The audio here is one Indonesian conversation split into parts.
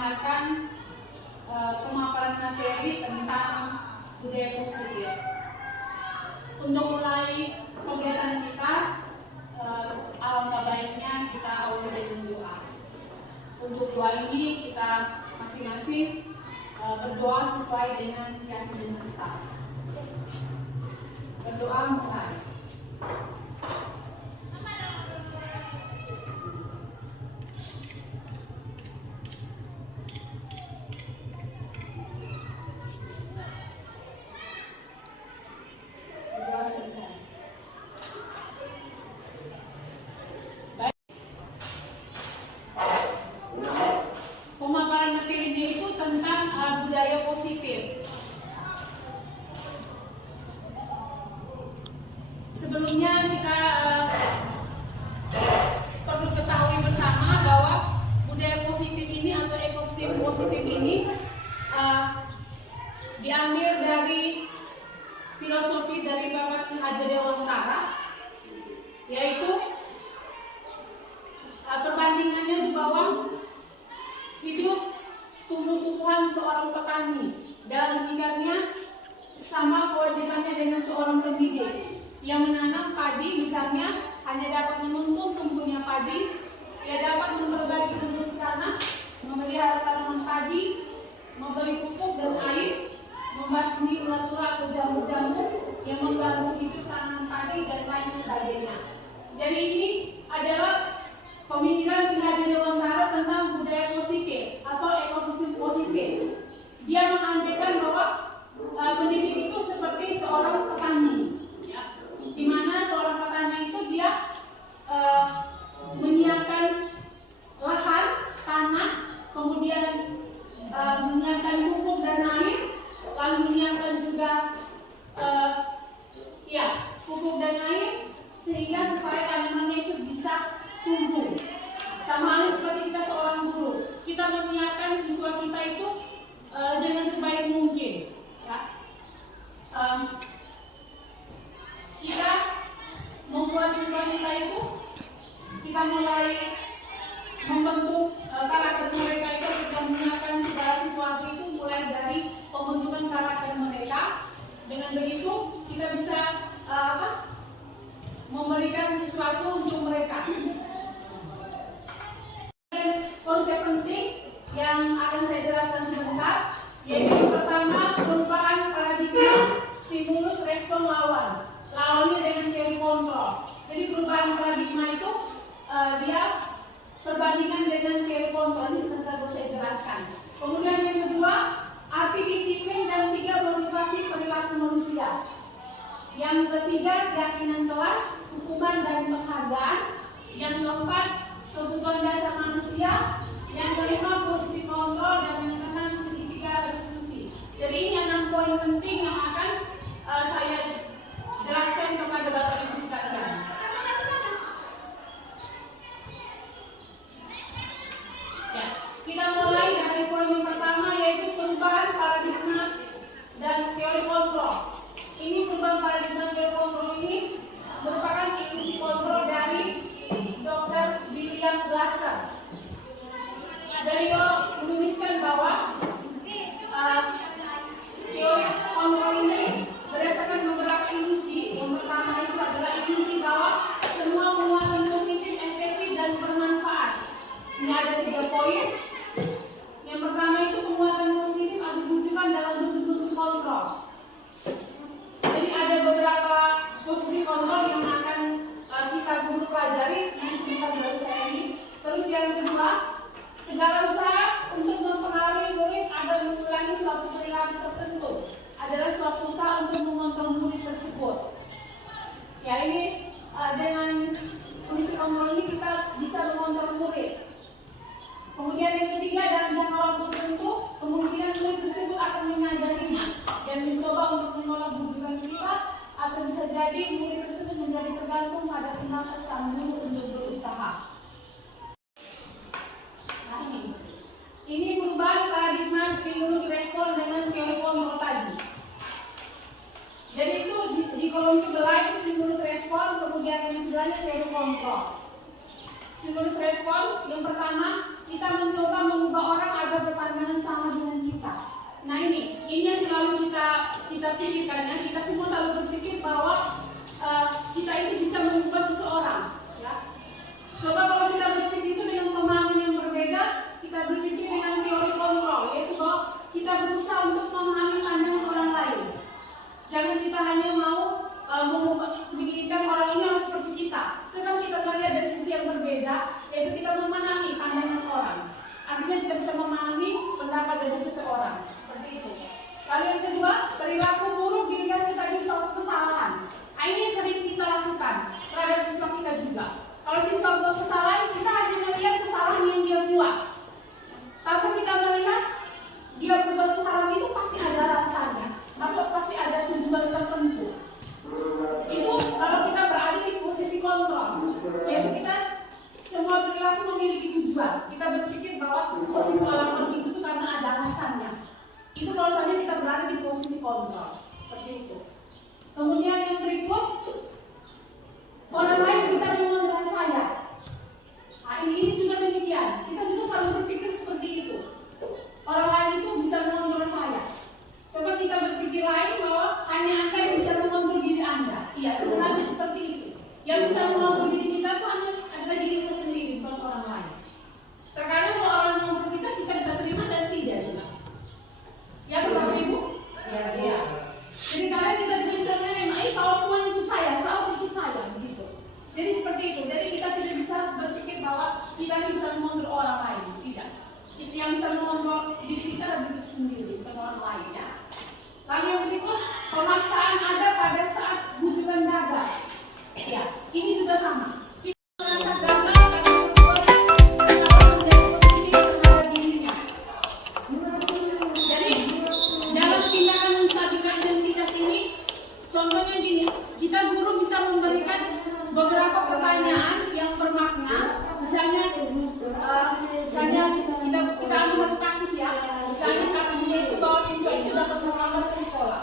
mendengarkan pemaparan materi tentang budaya positif. Untuk mulai kegiatan kita, alangkah baiknya kita awali dengan doa. Untuk doa ini kita masing-masing berdoa sesuai dengan keyakinan kita. Berdoa mulai. Pemaparan materinya itu tentang budaya positif. Sebelumnya kita perlu ketahui bersama bahwa budaya positif ini atau ekosistem positif ini diambil dari filosofi dari Bapak Ki Hajar Dewantara, yaitu perbandingannya di bawah hidup tumbuh-tumbuhan seorang petani. Dalam demikiannya sama kewajibannya dengan seorang pendidik yang menanam padi, misalnya hanya dapat menuntun tumbuhnya padi, ia dapat memperbaiki kondisi tanah, memelihara tanaman padi, memberi pupuk dan air, membasmi ulat-ulat atau jamur-jamur yang mengganggu hidup tanaman padi dan lain sebagainya. Jadi ini adalah pemikiran Ki Hajar Dewantara tentang budaya positif atau ekosistem positif. Dia mengambilkan bahwa pendidik itu seperti seorang petani, ya, di mana seorang petani itu dia menyiapkan lahan, tanah, kemudian menyiapkan pupuk dan air, lalu menyiapkan juga pupuk dan air sehingga supaya tanamannya itu bisa tumbuh. Sama halnya seperti kita seorang guru, kita menyiapkan siswa kita itu dengan sebaik mungkin, ya. Kita membuat siswa kita itu, kita mulai membentuk karakter mereka itu, kita menyiapkan segala sesuatu itu mulai dari pembentukan karakter mereka. Dengan begitu kita bisa memberikan sesuatu untuk mereka. Konsep penting yang akan saya jelaskan sebentar, yaitu pertama perubahan paradigma stimulus respon lawan. Lawannya dengan teori kontrol. Jadi perubahan paradigma itu dia perbandingan dengan teori kontrol. Ini sebentar saya jelaskan. Kemudian yang kedua, arti disiplin, dan tiga motivasi perilaku manusia. Yang ketiga, keyakinan kelas, hukuman dan penghargaan. Yang keempat, kebutuhan dasar manusia. Yang kelima, posisi kontrol. Dan yang keenam, segitiga restitusi. Jadi ini 6 poin penting yang akan saya jelaskan kepada Bapak Ibu sekalian. Ya, kita mulai dari poin yang pertama, yaitu perubahan paradigma dan teori kontrol. Ini perubahan paradigma dan teori kontrol ini merupakan institusi kontrol dari Dr. William Glasser. Beliau menuliskan bahwa teori kontrol ini berdasarkan beberapa ilusi. Yang pertama itu adalah ilusi bahwa semua muatan positif, efektif, dan bermanfaat. Ini ada 3 poin. Yang pertama itu penguatan positif atau diwujudkan dalam bentuk-bentuk kontrol. Jadi ada beberapa posisi kontrol yang akan kita guru pelajari di sebentar baru saya ini. Terus yang kedua, segala usaha untuk mempengaruhi murid agar mengulangi suatu perilaku tertentu adalah suatu usaha untuk mengontrol murid tersebut. Ya, ini dengan fungsi kontrol ini kita bisa mengontrol murid. Kemudian yang ketiga, dalam jangka waktu tertentu kemungkinan murid tersebut akan menyadarinya dan mencoba untuk menolak bujukan kita, atau bisa jadi murid tersebut menjadi tergantung pada tindakan sang guru untuk berusaha. Nah, ini perubahan paradigma stimulus respon dengan teori kontrol tadi. Jadi itu di kolom sebelah itu stimulus respon, kemudian yang sebelahnya teori kontrol. Stimulus respon yang pertama, kita mencoba mengubah orang agar kita pikirkan, ya, kita semua selalu berpikir bahwa kita itu bisa mengubah seseorang, ya. Coba kalau kita berpikir itu dengan pemahaman yang berbeda, kita berpikir dengan teori kontrol, yaitu bahwa kita berusaha untuk memahami pandangan orang lain. Jangan kita hanya mau memikirkan orang ini harus seperti kita. Coba kita melihat dari sisi yang berbeda, yaitu kita memahami pandangan orang. Artinya kita bisa memahami pendapat dari seseorang. Seperti itu. Lalu yang kedua, perilaku buruk dilihat sebagai suatu kesalahan. Ini yang sering kita lakukan terhadap siswa kita juga. Kalau siswa buat kesalahan, kita hanya melihat kesalahan yang dia buat. Tapi kita melihat dia berbuat kesalahan itu pasti ada alasannya, atau pasti ada tujuan tertentu. Itu kalau kita berada di posisi kontrol, yaitu kita semua perilaku memiliki tujuan. Kita berpikir bahwa posisi melakukan itu karena ada alasannya. Itu kalau saja kita berada di posisi kontrol, seperti itu. Kemudian yang berikut, orang lain bisa mengontrol saya. Nah, ini juga demikian. Kita juga selalu berpikir seperti itu. Orang lain itu bisa mengontrol saya. Coba kita berpikir lain bahwa hanya Anda yang bisa mengontrol diri Anda. Iya, sebenarnya seperti itu. Yang bisa mengontrol diri kita itu hanya adalah diri kita sendiri, bukan orang lain. Terkadang kalau orang mengontrol kita, kita bisa terima dan tidak juga. Ya, Bapak Ibu? Ya. Jadi kalian kita juga bisa menerima, kalau Tuhan ikut saya harus ikut saya, begitu. Jadi seperti itu. Jadi kita tidak bisa berpikir bahwa kita bisa mengontrol orang lain, tidak. Yang bisa mengontrol diri kita adalah diri sendiri, bukan orang lain, ya. Lalu yang berikut, pemaksaan ada pada saat bujukan gagal. Ya, ini juga sama. Kita merasa gagal karena berbuat kesalahan menjadi positif terhadap dirinya. Jadi dalam tindakan menstabilkan identitas ini, contohnya gini, kita guru bisa memberikan beberapa pertanyaan yang bermakna. Misalnya kita ambil satu kasus, ya. Misalnya kasusnya itu bahwa siswa itu dapat melamar ke sekolah.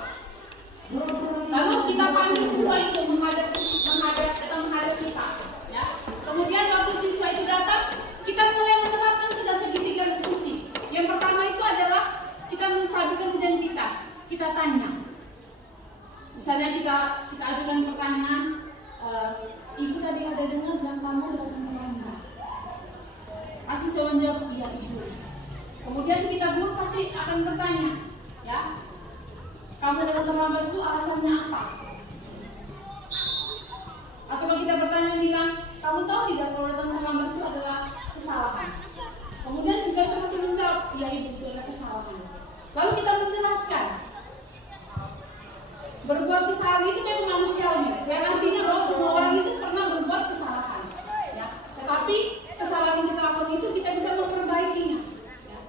Lalu kita panggil siswa itu menghadap kita, ya. Kemudian waktu siswa itu datang, kita mulai menerapkan sudah segitiga diskusi. Yang pertama itu adalah kita menstabilkan identitas. Kita tanya. Misalnya kita ajukan pertanyaan, Ibu tadi ada dengar dan kamu datang melamar. Pasti siswa menjawab, iya Ibu. Kemudian kita guru pasti akan bertanya, ya, kamu datang terlambat itu alasannya apa? Atau kalau kita bertanya bilang, kamu tahu tidak kalau datang terlambat itu adalah kesalahan? Kemudian siswa itu masih menjawab, iya Ibu, itu adalah kesalahan. Lalu kita menjelaskan, berbuat kesalahan itu memang manusiawi, yang artinya bahwa semua orang itu pernah berbuat kesalahan, ya. Tetapi kesalahan yang kita lakukan itu kita bisa memperbaikinya, ya.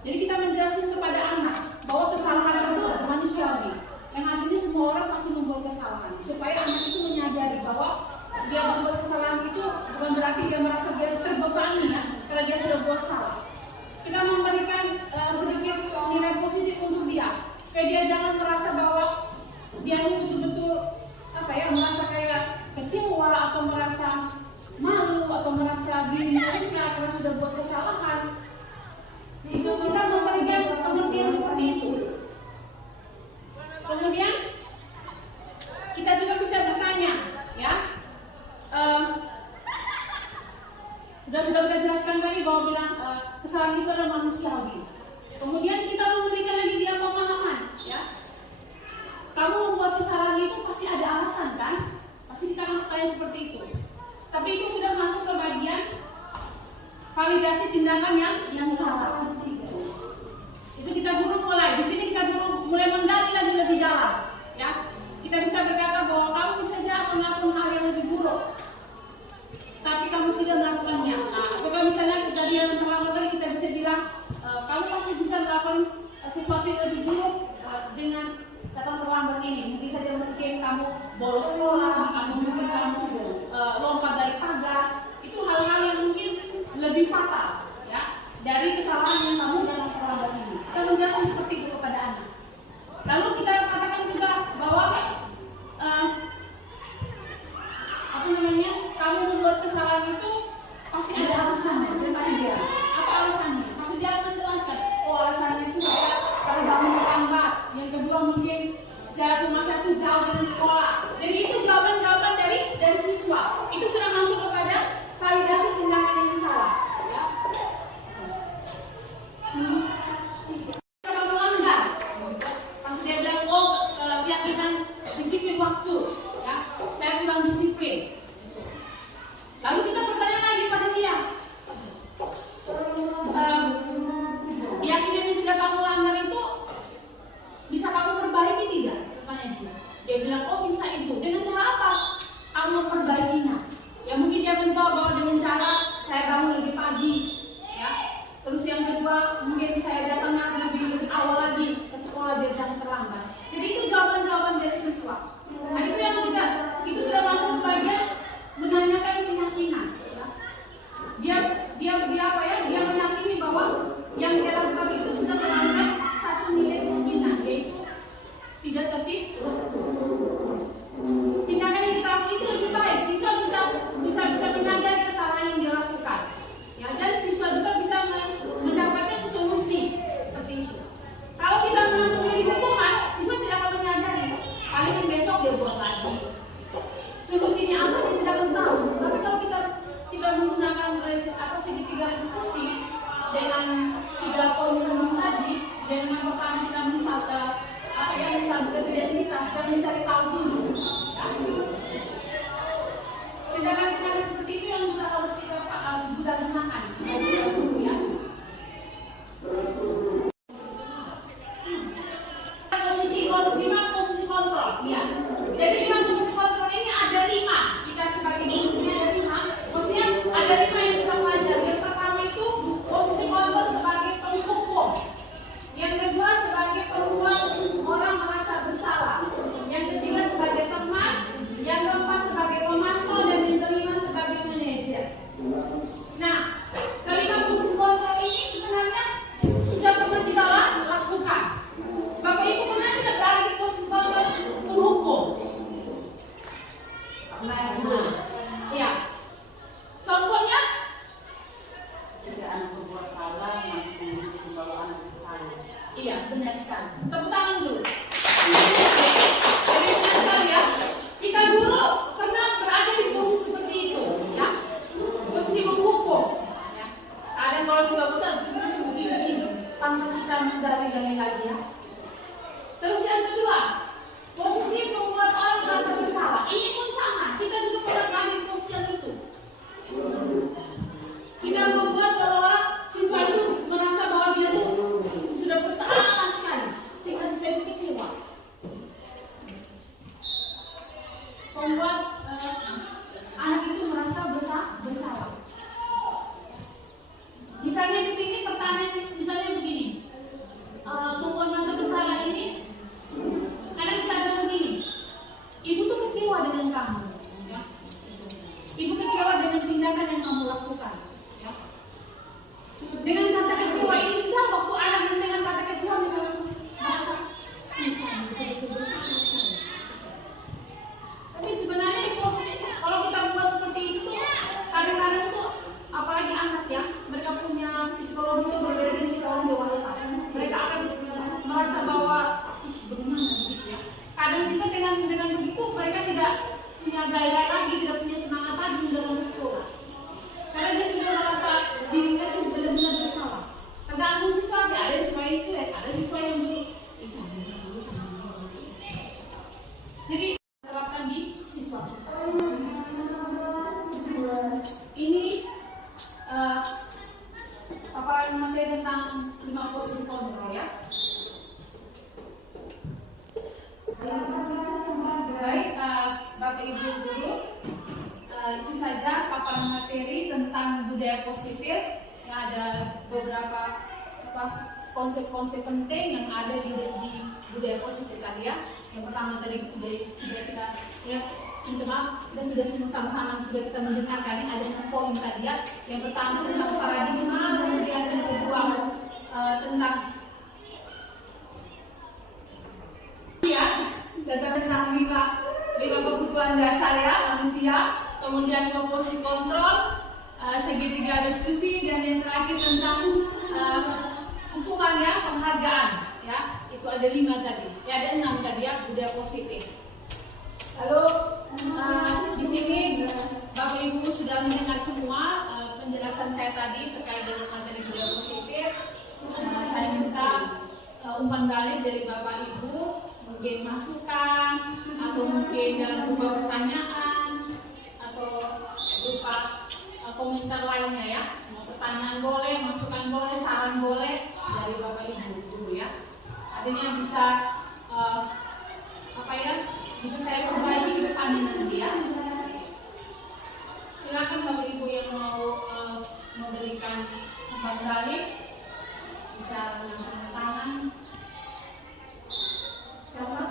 Jadi kita menjelaskan kepada anak bahwa kesalahan itu manusiawi, yang artinya semua orang pasti membuat kesalahan, supaya anak itu menyadari bahwa dia membuat kesalahan itu bukan berarti dia merasa dia terbebani, ya, karena dia sudah buat salah. Kita memberikan sedikit nilai positif untuk dia, supaya dia jangan merasa bahwa dia ini betul-betul merasa kayak kecewa atau merasa malu atau merasa dirinya karena sudah buat kesalahan. Itu kita memberikan pengertian seperti itu. Kemudian kita juga bisa bertanya, ya. Sudah kita jelaskan tadi bahwa bilang kesalahan itu adalah manusiawi. Kemudian kita memberikan lagi dia pemahaman, ya. Kamu membuat kesalahan itu pasti ada alasan, kan? Pasti kita akan tanya seperti itu. Tapi itu sudah masuk ke bagian validasi tindakan yang salah. Itu kita guru mulai. Di sini kita guru mulai menggali lagi lebih dalam, ya. Kita bisa berkata bahwa kamu bisa saja melakukan hal yang lebih buruk, tapi kamu tidak melakukannya. Nah, atau kalau misalnya kejadian yang terlambat tadi, kita bisa bilang kamu pasti bisa melakukan sesuatu yang lebih buruk dengan datang terlambat ini. Mungkin saja kamu bolos sekolah, atau mungkin kamu lompat dari pagar. Itu hal-hal yang mungkin lebih fatal, ya, dari kesalahan yang kamu datang terlambat ini. Kita menjelaskan seperti itu kepada anak. Lalu kita katakan juga bahwa kamu membuat kesalahan itu pasti ada alasannya. Dia tanya dia, apa alasannya? Pasti dia akan menjelaskan. Oh, alasannya itu karena bangun terlambat. Yang kedua mungkin dengan 3 poin penting tadi, dengan yang pertama kita misal beridentitas dan mencari tahu dulu. Ya. Tindakan-tindakan seperti itu yang juga harus kita gunakan. Ya. Posisi kontrol. Ya. Jadi 5 posisi kontrol ini ada 5. Kita sebagai gurunya ada 5. Maksudnya ada 5 yang kita pelajari. Yang pertama itu posisi kontrol sebagai penghukum. Yang kedua sebagai peluang orang merasa bersalah. Yang ketiga sebagai teman. Yang keempat sebagai pemantau dan yang kelima sebagai manajer. Nah, kelima posisi kontrol ini sebenarnya sudah pernah kita lakukan. Bapak Ibu pernah tidak berada di posisi kontrol penghukum? Ya. Contohnya? Iya, benar sekali. Tepuk tangan dulu. Jadi benar sekali ya. Kita dulu pernah berada di posisi seperti itu, ya. Posisi penghukum. Ya. Kadang kalau sudah besar kita begini, tanpa kita mengendali lagi ya. Terus yang kedua, posisi membuat orang merasa bersalah. Ini pun sama. Kita juga pernah berada di posisi yang itu. Kita membuat seolah-olah siswa itu merasa bahwa dia tuh sudah bersalah sekali, sehingga siswa itu kecewa. Membuat anak itu merasa bersalah. Misalnya di sini pertanyaan, misalnya begini, membuat merasa bersalah ini, kadang kita bilang begini, ibu tuh kecewa dengan kamu, ya. Ibu kecewa dengan tindakan yang kamu lakukan. Dengan kata kecewa ini sudah waktu anak dengan kata kecewa mereka langsung merasa bisa betul-betul bersalah sekali. Tapi sebenarnya di posisi kalau kita buat seperti itu tuh kadang-kadang tuh apalagi anak ya, mereka punya psikologis yang berbeda dengan kita orang dewasa. Mereka akan merasa bahwa bagaimana gitu ya. Kadang juga dengan begitu mereka tidak punya gairah lagi, tidak punya semangat lagi dalam bersekolah. Karena dia sudah merasa dirinya itu benar-benar bersalah. Tergantung siswa sih, ada siswa yang cuek, ada siswa yang bisa. Jadi terapkan di siswa. Ini paparan materi tentang 5 posisi kontrol ya. Baik, Bapak Ibu guru. Itu saja paparan materi tentang budaya positif yang ada beberapa konsep-konsep penting yang ada di budaya positif tadi ya. Yang pertama tadi sudah kita ya, kita sudah sama-sama sudah kita mendengarkan ada 6 poin tadi ya. Yang pertama tentang paradigma, kemudian yang kedua tentang ya, tentang 5 kebutuhan dasar ya manusia. Kemudian posisi kontrol, segitiga diskusi, dan yang terakhir tentang hukuman ya, penghargaan ya. Itu ada 5 tadi, ya ada 6 tadi ya, budaya positif. Lalu di sini Bapak Ibu sudah mendengar semua penjelasan saya tadi terkait dengan materi budaya positif. Saya minta umpan balik dari Bapak Ibu, mungkin masukan atau mungkin dalam berupa pertanyaan atau berupa komentar lainnya ya. Mau pertanyaan boleh, masukan boleh, saran boleh dari Bapak Ibu dulu ya. Artinya bisa bisa saya perbaiki ke depannya nanti ya. Silakan Bapak Ibu yang mau memberikan umpan balik bisa mengangkat tangan. Siapa?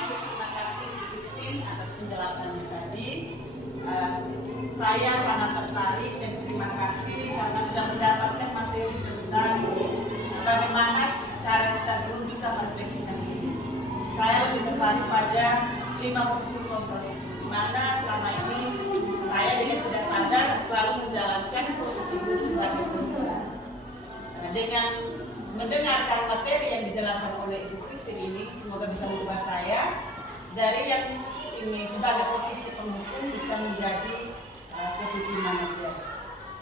Terima kasih Christine atas penjelasannya tadi. Saya sangat tertarik dan terima kasih karena sudah mendapatkan materi tentang bagaimana cara kita dulu bisa merefleksikan diri. Saya lebih tertarik pada 5 posisi kontrol itu, di mana selama ini saya dengan tidak sadar selalu menjalankan posisi guru sebagai guru. Dengan mendengarkan materi yang dijelaskan oleh Ibu Christine ini, semoga bisa mengubah saya dari yang ini sebagai posisi penghukum bisa menjadi posisi manajer.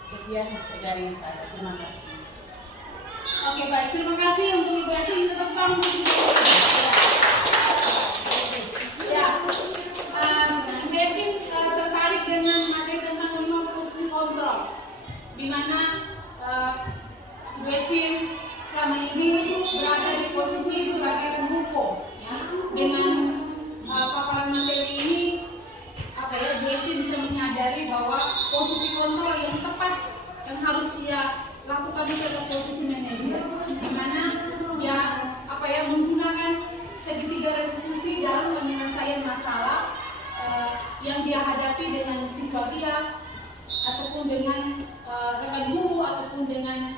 Sekian dari saya. Terima kasih. Oke, baik. Terima kasih untuk Ibu Esti. Kita tepuk tangan untuk Ibu Esti. Ya, Ibu Esti tertarik dengan materi tentang 5 posisi kontrol, di mana Ibu Esti selama ini berada di posisi sebagai pemukul. Ya. Dengan paparan materi ini, Ibu Esti bisa menyadari bahwa posisi kontrol yang tepat yang harus ia lakukan itu adalah posisi manajer, di mana ya menggunakan segitiga resolusi dalam penyelesaian masalah yang dia hadapi dengan siswa dia, ataupun dengan rekan guru, ataupun dengan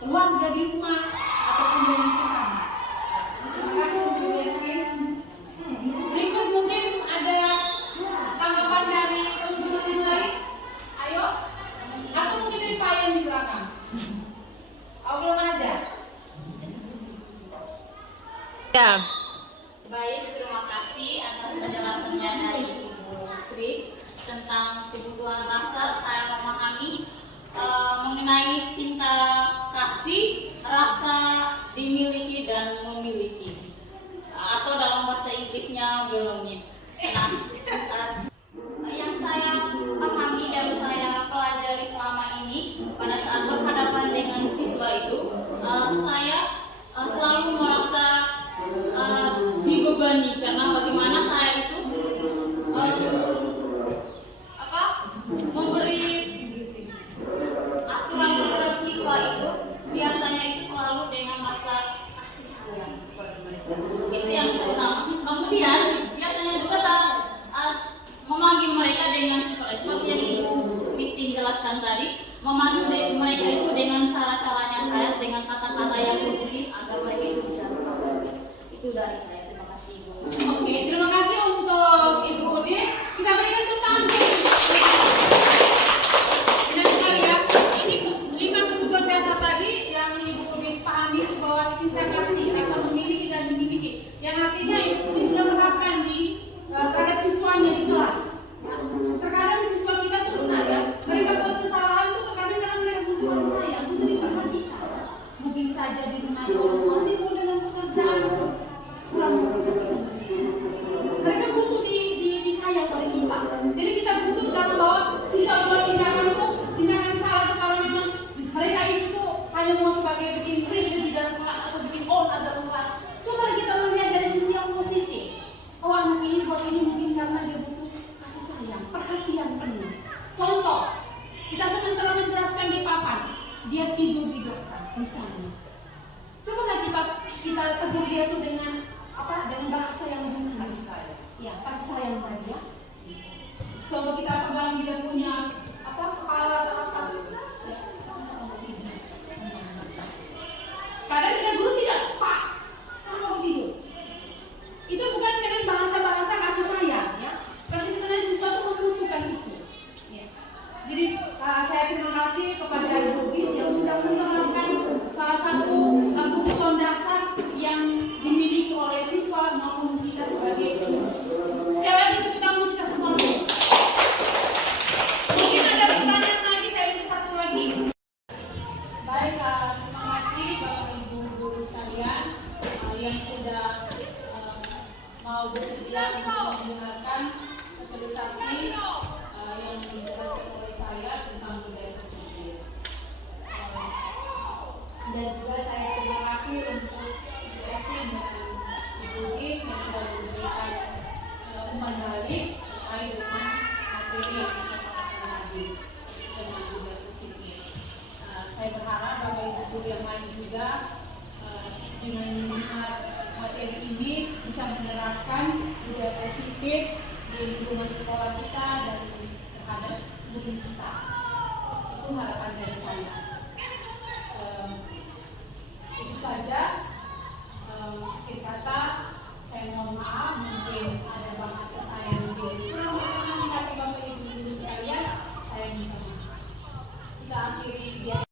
keluarga di rumah, ataupun dengan sesama. Terima kasih untuk Ibu Esti. Berikut mungkin ada tanggapan dari teman-teman yang lain. Ayo, atau mungkin dari Pak yang di belakang. Oh, belum ada. Ya. Baik, terima kasih atas penjelasannya dari Ibu Kris tentang kebutuhan rasa. Saya memahami mengenai cinta kasih, rasa dimiliki dan memiliki, atau dalam bahasa Inggrisnya belonging. Nah, yang saya pahami dan saya pelajari selama ini pada saat berhadapan dengan siswa itu, saya selalu merasa dibebani karena bagaimana saya itu memberi aturan terhadap siswa itu biasanya itu selalu dengan rasa kasih sayang kepada mereka. Itu yang pertama. Kemudian biasanya juga saat memanggil mereka dengan seperti yang Ibu Christine jelaskan tadi, memanggil mereka itu dengan cara-caranya saya, dengan kata-kata yang positif agar mereka itu bisa berpikir. Itu dari saya. Terima kasih, Ibu. Oke, terima kasih untuk Ibu Udis. Kita berikan tepuk tangan. Dan sekali ya, ini 5 kebutuhan dasar tadi yang Ibu Udis pahami itu bahwa cinta kasih, rasa memiliki dan dimiliki. Yang artinya Ibu Udis sudah menerapkan di terhadap siswanya di kelas. Ya. Terkadang siswa kita tuh benar ya, mereka buat kesalahan tuh terkadang karena mereka butuh kasih sayang, butuh diperhatikan. Mungkin saja di rumahnya orang sibuk dengan pekerjaan kurang. Mereka butuh disayang oleh kita. Jadi kita butuh cara bahwa siswa buat tindakan itu tindakan salah itu kalau memang mereka itu tuh hanya mau sebagai bikin freeze di dalam kelas atau bikin on dalam kelas. Coba kita melihat dari sisi yang positif. Oh, anak ini buat ini mungkin karena dia butuh kasih sayang, perhatian penuh. Contoh, kita sementara menjelaskan di papan, dia tidur di dokter, misalnya. Coba kita tegur dia tuh dengan dengan bahasa yang benar. Kasih sayang. Ya, kasih sayang tadi ya. Contoh kita pegang dia punya kepala atau apa. Ya. Kadang kita guru tidak, Pak, kamu mau tidur. Itu bukan dengan bahasa-bahasa kasih sayang ya. Tapi sebenarnya siswa itu membutuhkan itu. Ya. Jadi saya terima kasih kepada Ibu Bis yang sudah menerapkan salah satu kebutuhan dasar yang dimiliki oleh siswa maupun kita sebagai guru. Sekali lagi tepuk tangan untuk kita semua. Mungkin ada pertanyaan lagi, saya minta satu lagi. Baik, terima kasih Bapak Ibu guru sekalian yang sudah mau bersedia untuk mendengarkan sosialisasi yang dijelaskan oleh saya tentang budaya positif. Dan juga saya terima kasih untuk Ibu Esti dan Ibu Gis yang sudah memberikan umpan balik terkait dengan materi yang disepakati tadi dengan budaya positif. Saya berharap Bapak Ibu guru yang lain juga dengan mendengar materi ini bisa menerapkan budaya positif di lingkungan sekolah kita dan terhadap guru kita. Itu harapan dari saya. Itu saja. Akhir kata, saya mohon maaf mungkin ada bahasa saya yang kurang berkenan di hati Bapak Ibu guru sekalian. Saya minta maaf. Kita akhiri kegiatan.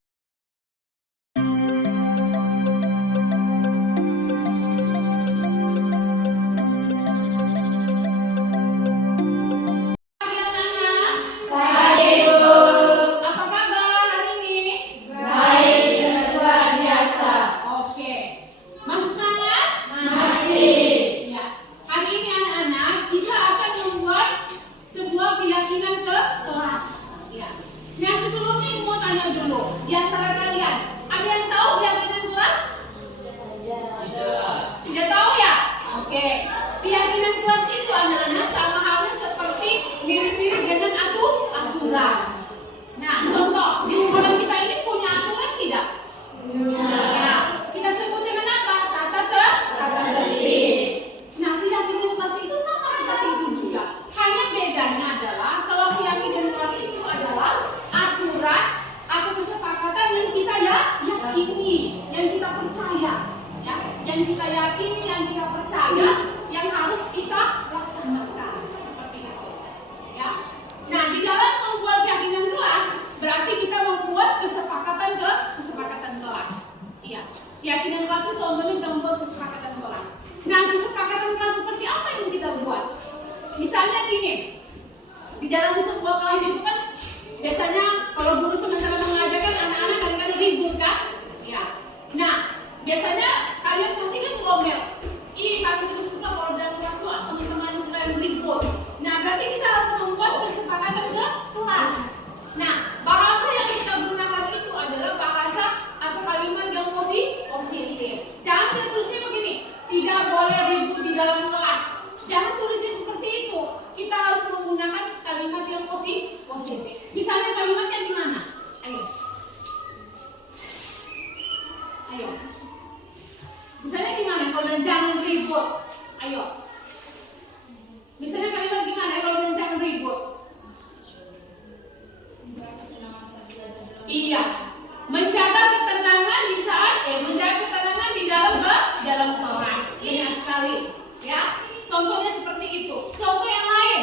Baik. ketua kelas itu kan biasanya kalau guru sementara mengajarkan anak-anak kali-kali ribut kan? Ya. Nah, biasanya kalian pasti kan ngomel. Ih, kami terus suka kalau dalam kelas tuh teman-teman kalian ribut. Nah, berarti kita harus membuat kesepakatan ke kelas. Nah, bahasa yang kita gunakan itu adalah bahasa atau kalimat yang positif. Jangan kita tulisnya begini, tidak boleh ribut di dalam kelas. Jangan tulisnya seperti itu. Kita harus menggunakan kalimat yang positif. Misalnya kalimatnya gimana? Ayo. Misalnya gimana kalau bilang jangan ribut? Ayo. Misalnya kalimat gimana kalau bilang jangan ribut? Iya. Menjaga ketenangan di saat menjaga ketenangan di dalam kelas. Benar sekali. Ya. Contohnya seperti itu. Contoh yang lain.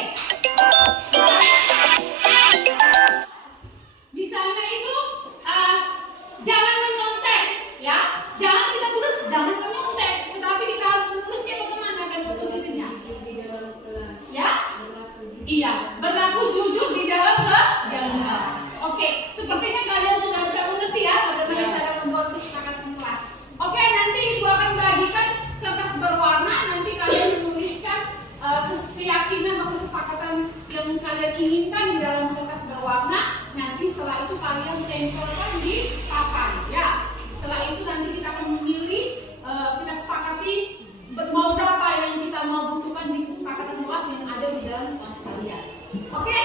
Misalnya itu jangan menyontek, ya. Jangan kita tulis jangan menyontek, tetapi kita harus menulisnya bagaimana kalimat positifnya. Ya? Iya, berlaku jujur di dalam kelas. Oke, sepertinya kalian sudah bisa mengerti ya bagaimana cara membuat kesepakatan kelas. Oke, nanti Ibu akan bagikan kertas berwarna, nanti kalian menuliskan keyakinan atau kesepakatan yang kalian inginkan di dalam kertas berwarna. Nanti setelah itu kalian tempelkan di papan, ya. Setelah itu nanti kita akan memilih, kita sepakati mau berapa yang kita mau butuhkan di kesepakatan kelas yang ada di dalam kelas kalian. Oke?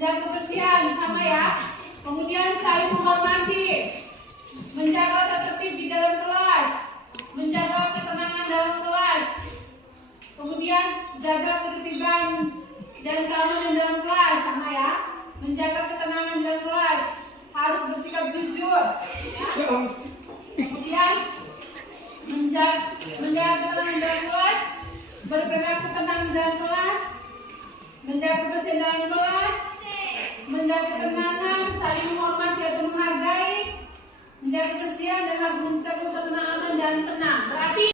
menjaga kebersihan sama ya. Kemudian saling menghormati, menjaga tata tertib di dalam kelas, menjaga ketenangan dalam kelas. Kemudian jaga ketertiban dan keamanan dalam kelas sama ya. Menjaga ketenangan dalam kelas, harus bersikap jujur ya. Kemudian menjaga ketenangan dalam kelas, berperilaku tenang dalam kelas, menjaga kebersihan dalam kelas, menjaga ketenangan, saling menghormati atau menghargai, menjaga kebersihan dan harus menciptakan suasana aman dan tenang. Berarti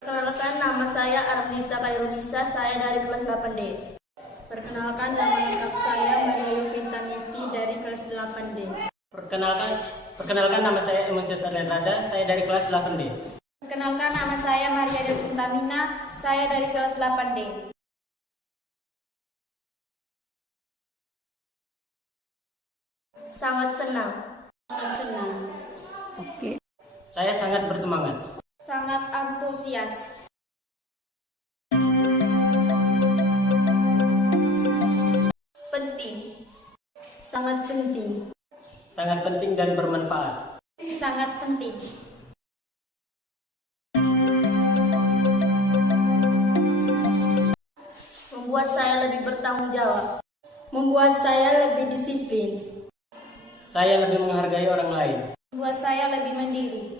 Perkenalkan, nama saya Arnita Kairunisa, saya dari kelas 8D. Perkenalkan, nama lengkap saya Maria Yuvinta Meti dari kelas 8D. Perkenalkan nama saya Emosius Arlenrada, saya dari kelas 8D. Perkenalkan, nama saya Maria Del Sintamina, saya dari kelas 8D. Sangat senang. Sangat senang. Saya sangat bersemangat. Sangat antusias. Penting. Sangat penting. Sangat penting dan bermanfaat. Sangat penting. Membuat saya lebih bertanggung jawab. Membuat saya lebih disiplin. Saya lebih menghargai orang lain. Membuat saya lebih mandiri.